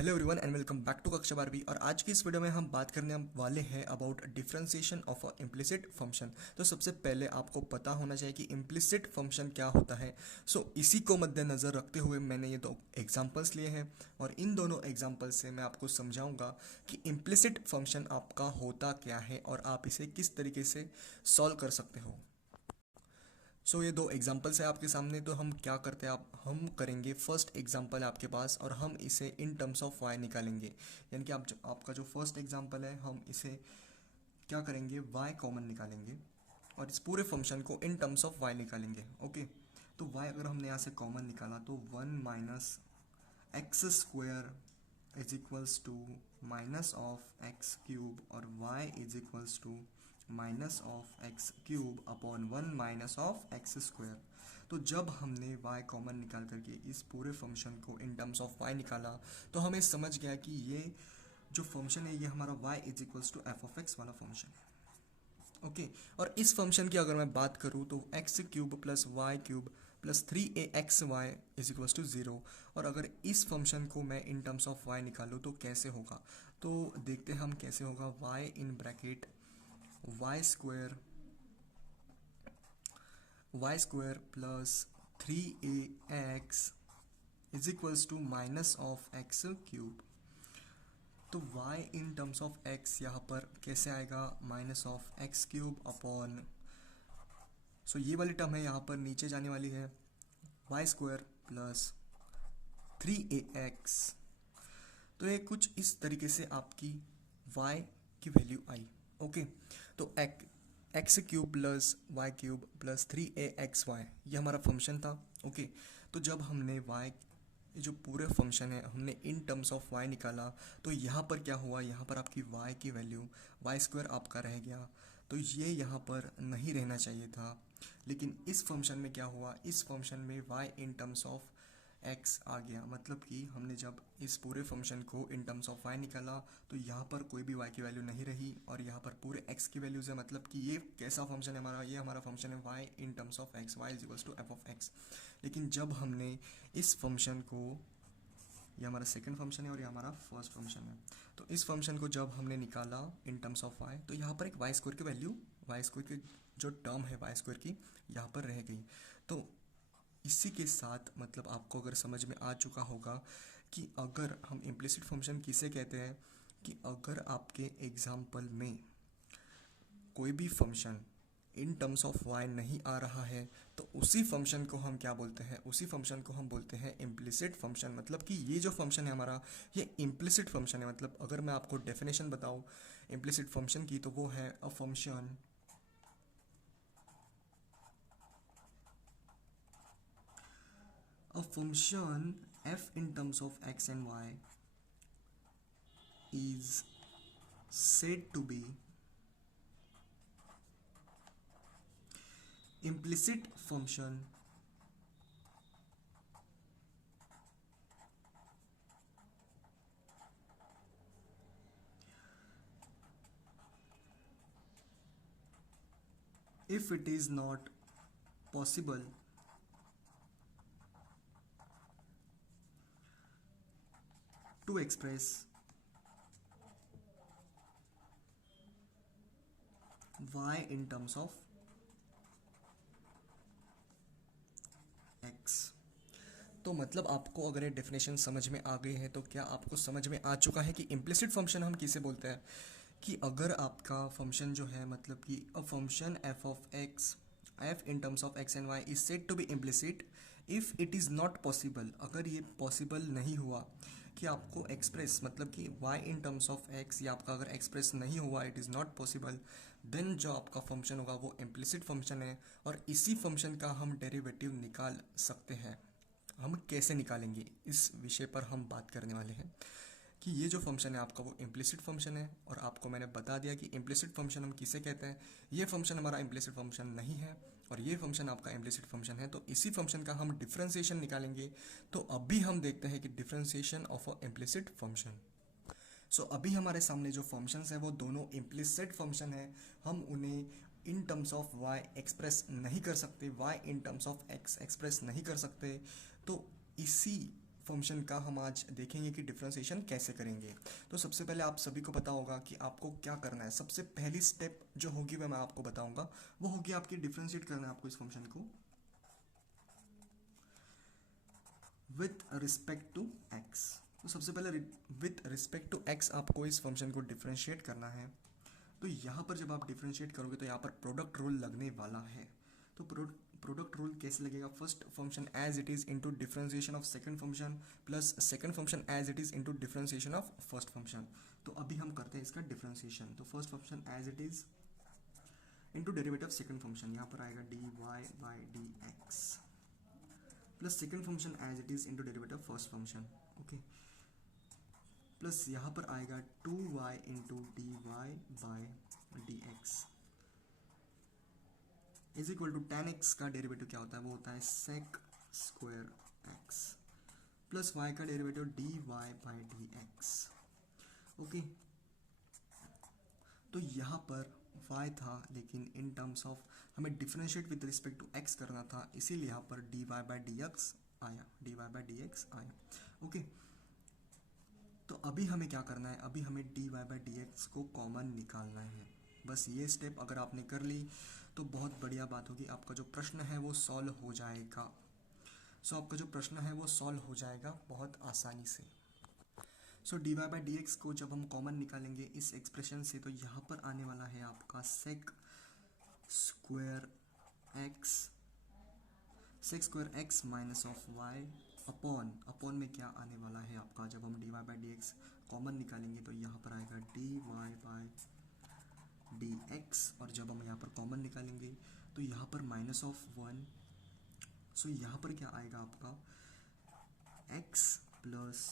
Hello everyone and welcome back to कक्षा 12वीं। और आज की इस वीडियो में हम बात करने वाले हैं about differentiation of a implicit function. तो सबसे पहले आपको पता होना चाहिए कि इम्प्लिसिट फंक्शन क्या होता है। इसी को मद्देनज़र रखते हुए मैंने ये दो एग्जांपल्स लिए हैं और इन दोनों एग्जांपल्स से मैं आपको समझाऊंगा कि इम्प्लिसिट फंक्शन आपका होता क्या है और आप इसे किस तरीके से सॉल्व कर सकते हो। ये दो एग्जांपल्स है आपके सामने। तो हम क्या करते हैं, आप हम करेंगे फर्स्ट एग्जांपल आपके पास और हम इसे इन टर्म्स ऑफ वाई निकालेंगे। यानी कि आपका जो फर्स्ट एग्जांपल है हम इसे क्या करेंगे, वाई कॉमन निकालेंगे और इस पूरे फंक्शन को इन टर्म्स ऑफ वाई निकालेंगे। ओके, तो वाई अगर हमने यहाँ से कॉमन निकाला तो 1 - x² is equals to -(x³ और y is equals to -(x³/1 - (x²). तो जब हमने y कॉमन निकाल करके इस पूरे फंक्शन को इन टर्म्स ऑफ y निकाला तो हमें समझ गया कि ये जो फंक्शन है ये हमारा y is equals to f(x) वाला फंक्शन है। ओके, और इस फंक्शन की अगर मैं बात करूँ तो x³ plus y³ plus 3axy is equals to 0। और अगर इस फंक्शन को मैं इन टर्म्स ऑफ y निकालूँ तो कैसे होगा, तो देखते हैं हम कैसे होगा। y in bracket y² plus 3ax is equals to -(x³). तो y in terms of x यहाँ पर कैसे आएगा, -(x³) ये वाली टर्म है यहाँ पर नीचे जाने वाली है y² प्लस 3ax। तो ये कुछ इस तरीके से आपकी y की वैल्यू आई। ओके, तो x³ plus y³ plus 3axy ये हमारा फंक्शन था। ओके, तो जब हमने y जो पूरे फंक्शन है हमने इन टर्म्स ऑफ y निकाला तो यहाँ पर क्या हुआ, यहाँ पर आपकी y की वैल्यू y² आपका रह गया। तो ये यहाँ पर नहीं रहना चाहिए था, लेकिन इस फंक्शन में क्या हुआ, इस फंक्शन में y in terms of x आ गया। मतलब कि हमने जब इस पूरे फंक्शन को इन टर्म्स ऑफ y निकाला तो यहाँ पर कोई भी y की वैल्यू नहीं रही और यहाँ पर पूरे x की वैल्यूज़ है। मतलब कि ये कैसा फंक्शन है हमारा, ये हमारा फंक्शन है y in terms of x, y is equals to f(x). लेकिन जब हमने इस फंक्शन को, ये हमारा सेकंड फंक्शन है और ये हमारा फर्स्ट फंक्शन है, तो इस फंक्शन को जब हमने निकाला इन टर्म्स ऑफ y तो यहाँ पर एक y² की वैल्यू, y² की जो टर्म है y² की यहाँ पर रह गई। तो इसी के साथ मतलब आपको अगर समझ में आ चुका होगा कि अगर हम इम्प्लिसिट फंक्शन किसे कहते हैं, कि अगर आपके एग्जाम्पल में कोई भी function in terms of y नहीं आ रहा है तो उसी फंक्शन को हम क्या बोलते हैं, उसी फंक्शन को हम बोलते हैं इम्प्लिसिट फंक्शन। मतलब कि ये जो फंक्शन है हमारा ये इम्प्लिसिट फंक्शन है। मतलब अगर मैं आपको डेफिनेशन बताऊँ इम्प्लिसिट फंक्शन की तो वो है अ function f in terms of x and y is said to be implicit function if it is not possible to express y in terms of x। तो मतलब आपको अगर ये डेफिनेशन समझ में आ गई है तो क्या आपको समझ में आ चुका है कि इम्प्लिसिट फंक्शन हम किसे बोलते हैं। कि अगर आपका फंक्शन जो है मतलब कि a function f in terms of x and y is said to be implicit if it is not possible, अगर ये पॉसिबल नहीं हुआ कि आपको एक्सप्रेस, मतलब कि y in terms of x या आपका अगर एक्सप्रेस नहीं हुआ, it is not possible, then जो आपका फंक्शन होगा वो इम्प्लिसिट फंक्शन है। और इसी फंक्शन का हम डेरिवेटिव निकाल सकते हैं। हम कैसे निकालेंगे इस विषय पर हम बात करने वाले हैं कि ये जो फंक्शन है आपका वो इम्प्लिसिट फंक्शन है। और आपको मैंने बता दिया कि इम्प्लिसिट फंक्शन हम किसे कहते हैं। ये फंक्शन हमारा इम्प्लिसिट फंक्शन नहीं है और ये फंक्शन आपका इम्प्लिसिट फंक्शन है। तो इसी फंक्शन का हम डिफरेंशिएशन निकालेंगे। तो अभी हम देखते हैं कि differentiation of a implicit function. अभी हमारे सामने जो फंक्शंस हैं वो दोनों इम्प्लिसिट फंक्शन है। हम उन्हें in terms of y express नहीं कर सकते, y in terms of x express नहीं कर सकते। तो इसी फंक्शन का हम आज देखेंगे कि डिफरेंशिएशन कैसे करेंगे। तो सबसे पहले आप सभी को पता होगा कि आपको क्या करना है। सबसे पहली स्टेप जो होगी वह मैं आपको बताऊंगा, वो होगी आपकी डिफरेंशिएट करना है आपको इस फंक्शन को विथ रिस्पेक्ट टू एक्स। तो सबसे पहले विथ रिस्पेक्ट टू एक्स आपको इस फंक्शन को डिफरेंशिएट करना है। तो यहाँ पर जब आप डिफरेंशिएट करोगे तो यहाँ पर प्रोडक्ट रूल लगने वाला है। तो प्रोडक्ट रूल कैसे लगेगा? First function as it is into differentiation of second function plus second function as it is into differentiation of first function. तो अभी हम करते हैं इसका डिफरेंशिएशन। तो first function as it is into derivative of second function, यहाँ पर आएगा dy by dx plus second function as it is into derivative of first function, okay, plus यहाँ पर आएगा 2y into dy by dx is equal to tan x का derivative क्या होता है? वो होता है sec square x plus y का derivative dy by dx, okay. तो यहाँ पर y था, लेकिन इन टर्म्स ऑफ हमें differentiate with respect to x करना था, इसीलिए यहाँ पर dy बाई dx आया, dy बाई dx आया, ओके। तो अभी हमें क्या करना है? अभी हमें dy बाई dx को कॉमन निकालना है। बस ये स्टेप अगर आपने कर ली तो बहुत बढ़िया बात होगी, आपका जो प्रश्न है वो सॉल्व हो जाएगा। आपका जो प्रश्न है वो सॉल्व हो जाएगा बहुत आसानी से। dy बाई dx को जब हम कॉमन निकालेंगे इस एक्सप्रेशन से, तो यहाँ पर आने वाला है आपका sec square x minus of y upon में क्या आने वाला है आपका? जब हम dy बाई dx कॉमन निकालेंगे तो यहाँ पर आएगा dy बाई dx, और जब हम यहाँ पर कॉमन निकालेंगे तो यहाँ पर माइनस ऑफ 1, यहाँ पर क्या आएगा आपका x plus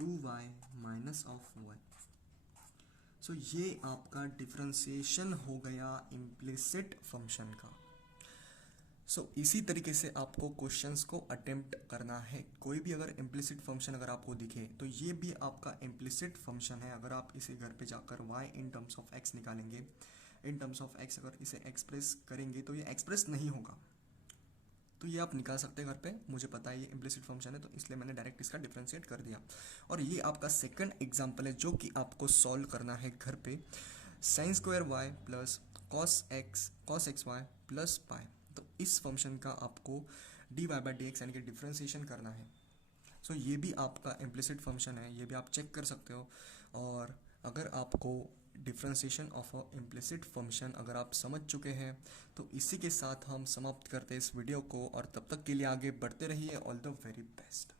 2y minus of 1। ये आपका डिफरेंशिएशन हो गया इम्प्लिसिट फंक्शन का। इसी तरीके से आपको क्वेश्चंस को अटेम्प्ट करना है। कोई भी अगर इम्प्लिसिट फंक्शन अगर आपको दिखे तो ये भी आपका इम्प्लिसिट फंक्शन है। अगर आप इसे घर पे जाकर y in terms of x निकालेंगे, इन टर्म्स ऑफ x अगर इसे एक्सप्रेस करेंगे तो ये एक्सप्रेस नहीं होगा। तो ये आप निकाल सकते हैं घर पे, मुझे पता है ये इम्प्लिसिट फंक्शन है तो इसलिए मैंने डायरेक्ट इसका डिफरेंशिएट कर दिया। और ये आपका सेकंड एग्जांपल है जो कि आपको सॉल्व करना है घर पे। Sine square Y plus cos X Y plus pi. तो इस फंक्शन का आपको dy बाई dx यानी कि डिफरेंशिएशन करना है। ये भी आपका इम्प्लिसिट फंक्शन है, ये भी आप चेक कर सकते हो। और अगर आपको differentiation of a implicit function अगर आप समझ चुके हैं तो इसी के साथ हम समाप्त करते हैं इस वीडियो को, और तब तक के लिए आगे बढ़ते रहिए। All the very best.